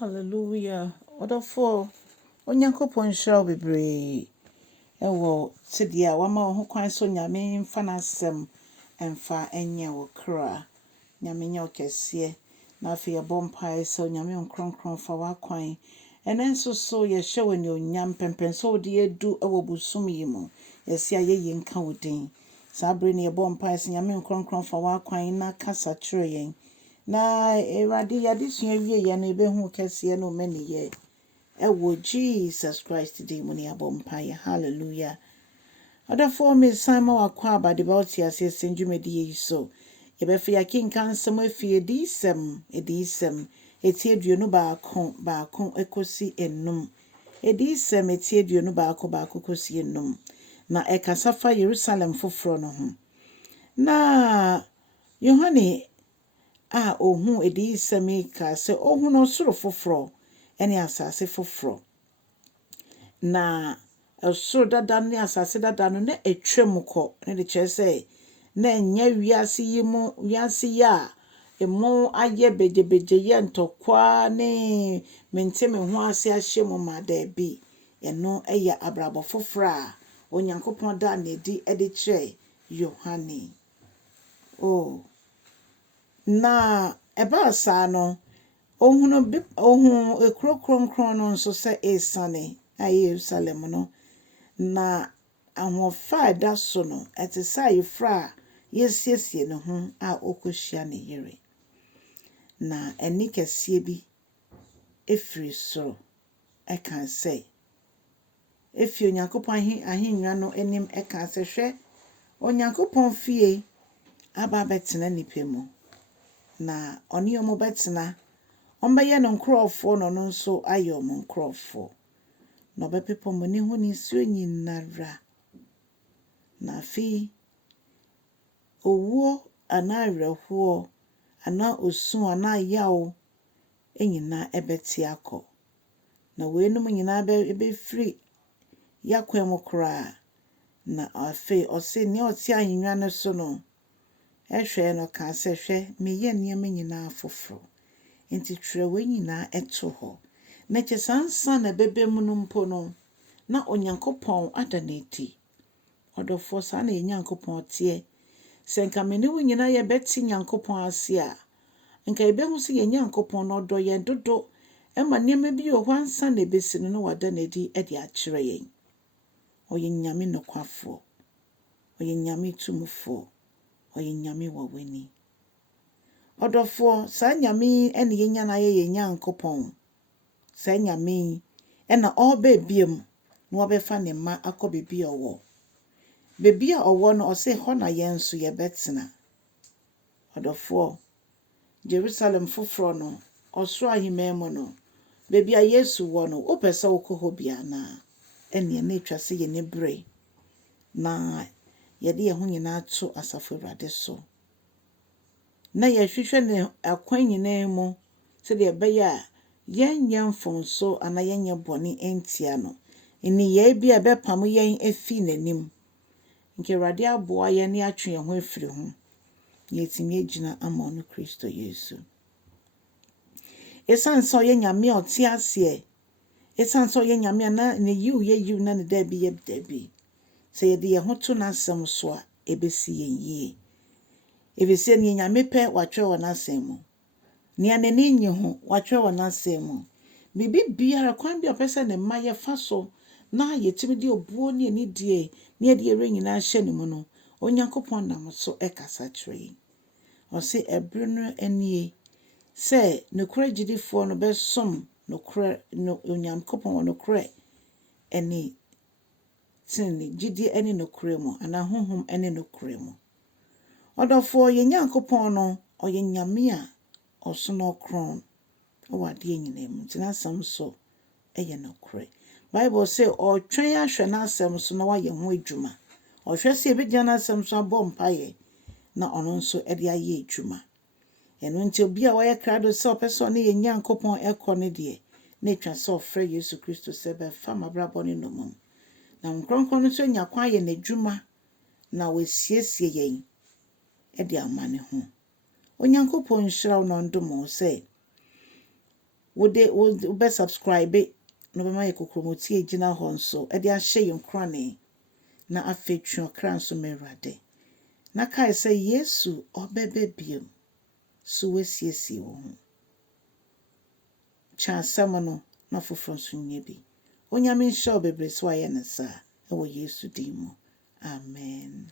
Hallelujah. Wonderful. Onyankopɔn hyira wo bebree. Ɛwɔ sɛdeɛ a wama wo ho kwan so nyame mfa n'asɛm ɛmfa ɛnyɛ wo kra. Nyame nyɛ wo kɛseɛ. Na afei yɛbɔ mpaeɛ sɛ nyame nkronkron fa w'akwan. Ɛnɛ nso so yɛhyɛ wo anuonyam pɛmpɛn sɛ wode yɛdu ɛwɔ bosom yi mu. Yɛse ayɛyie nka wo din. Saa bere ne yɛbɔ mpaeɛ sɛ nyame nkronkron fa w'akwan na kasa kyerɛ yɛn. Na Awurade yɛadesua wie yɛ no yɛbɛhu kɛseɛ no mɛneyɛ. Ɛwɔ Jesus Christ din mu ne yɛabɔ mpaeɛ. Hallelujah. Ɔdɔfoɔ mesan ma wakɔ abade ba wote aseɛ sɛ dwumadie yi so. Yɛbɛfa yɛakenka nsɛm afi Adiyisɛm eti aduonu baako ekosi enum. Adiyisɛm eti aduonu baako kosi enum. Na ɛkasa fa Yerusalem foforɔ no ho. Na Yohane a ohun Adiyisɛm yi ka sɛ ohun ɔsoro foforɔ ɛne asase foforɔ. Na ɔsoro dada ne asase dada no na etwam kɔ. Ne de kyerɛ sɛ na ɛnyɛ wiase yi a emu ayɛ bedebede yɛ ntɔkwa ne mente me ho ase ahyɛ mu ma daabi. Ɛno ɛyɛ abrabɔ foforɔ a Onyankopɔn da na edi ɛde kyerɛ Yohane. Na ɛbaa saa no ohun ekuro kronkron no nso sɛ esane a Yerusalem no. Na ahoɔfɛ a ɛda so no ɛte sɛ ayefra a yɛsiesie ne ho a ɔkɔhyia ne yere. Na ɛne kɛseɛ bi efiri soro ɛka sɛ efi Onyankopɔn ahengua no anim ɛka sɛ hwɛ Onyankopɔn fie aba bɛtena nipa mu. Na ɔne ɔmo bɛtena ɔmbɛyɛ no nkurɔfoɔ no no nso ayɛ ɔmo nkurɔfoɔ. Na ɔbɛpepa mo ne ho ne nsuo nyinara. Na afei owuo anaa awerɛhoɔ anaa osu anaa yaw nyinaa ɛbɛte akɔ. Na weinom nyinaa ɛbɛfiri yakwan mu koraa. Na afei ɔse nea ɔte ahengua no so no ɛhwɛ no ka sɛ hwɛ meyɛ nneɛma nyinaa foforɔ. Nti twerɛ wei nyinaa ɛto hɔ. Na kyɛ saa nsa na ɛbɛbɛ mu no mpo no na Onyankopɔn ada n'adi. Ɔdɔfoɔ saa na Nyankopɔn teɛ. Sɛ nka me ne wo nyinaa yɛbɛte Nyankopɔn ase a nka yɛbɛhu sɛ yɛn Nyankopɔn no ɔdɔ yɛn dodo ɛma nneɛma bi wɔ hɔ ansa na ɛbɛsi no na wada n'adi ɛde akyerɛ yɛn. Ɔyɛ nyame nokwafoɔ. Ɔyɛ nyame tumfoɔ. Ɔyɛ nyame wawani. Ɔdɔfoɔ saa nyame ɛne yɛnya na yɛ yɛn Nyankopɔn. Saa nyame ɛna ɔbɛ biem na wɔbɛfa ne mma akɔ beebi a ɔwɔ. Beebi a ɔwɔ no ɔse hɔ na yɛn nso yɛbɛtena. Ɔdɔfoɔ Jerusalem foforɔ no ɔsoro ahemman mu no beebi a Yesu wɔ no wopɛ sɛ wokɔ hɔ bia na ɛne na etwa sɛ yɛne bere. Na yɛde yɛn ho nyinaa to Asafo Awurade so. Na yɛhwehwɛ ne akwan nyinaa mu sɛdeɛ ɛbɛyɛ a yɛnyɛ mfomso anaa yɛnyɛ bɔne ntia no. Nneyɛe bi a ɛbɛpam yɛn afi n'anim. Nke Awurade aboa yɛn ne atwe yɛn ho afiri ho. Yɛtumi agyina ama ɔno Kristo Yesu. Ɛsiane sɛ ɔyɛ nyame a ɔte aseɛ. Ɛsiane sɛ ɔyɛ nyame a na ne yiw yɛ yiw na ne daabi yɛ daabi. Sɛ yɛde yɛn ho to n'asɛm so a ɛbɛsi yɛn yie. Ɛfisɛ nea nyame pɛ watwerɛ wɔ n'asɛm mu. Nea n'ani nye ho watwerɛ wɔ n'asɛm mu. Biribi biara kwan bi a ɔpɛ sɛ ne mma yɛfa so na yɛtumi de obuo ne anidie ne yɛde yɛre nyinaa hyɛ ne mu no Onyankopɔn nam so ɛkasa kyerɛ yɛn. Ɔse ɛbere no anie sɛ nokorɛ gyidifoɔ no bɛsom nokorɛ no Onyankopɔn wɔ nokorɛ ɛne tene gyidie ɛne nokorɛ mu anaa honhom ɛne nokorɛ mu. Ɔdɔfoɔ yɛn Nyankopɔn no ɔyɛ nyame a ɔso no kron ɛwɔ adeɛ nyinaa mu. Nti n'asɛm so ɛyɛ nokorɛ. Bible sɛ ɔtwɛn ahwɛ n'asɛm so na wayɛ ho adwuma. Ɔhwɛ sɛ ebegyina n'asɛm so abɔ mpaeɛ na ɔno nso ɛde ayɛ adwuma. Ɛno nti obi a wɔyɛ krado sɛ ɔpɛ sɛ ɔne yɛn Nyankopɔn ɛkɔ ne deɛ na etwa sɛ ɔfrɛ Yesu Kristo sɛ bɛfa m'abrabɔ ne nomum. Na nkronkron nso anya kwan ayɛ n'adwuma na wɔasiesie yɛn ɛde ama ne ho. Onyankopɔn nhyira wo na ɔndom wo sɛ wo be subscribe no be my kokromoti egina ho nso e de ahye yenkrane na afetwe okra nso merade na kai say Yesu obebe biem so wasiesie wo ho cha samono na foforo nso nye bi onyame nhyɛ obebre so aye ne sa e wo Yesu din mu amen.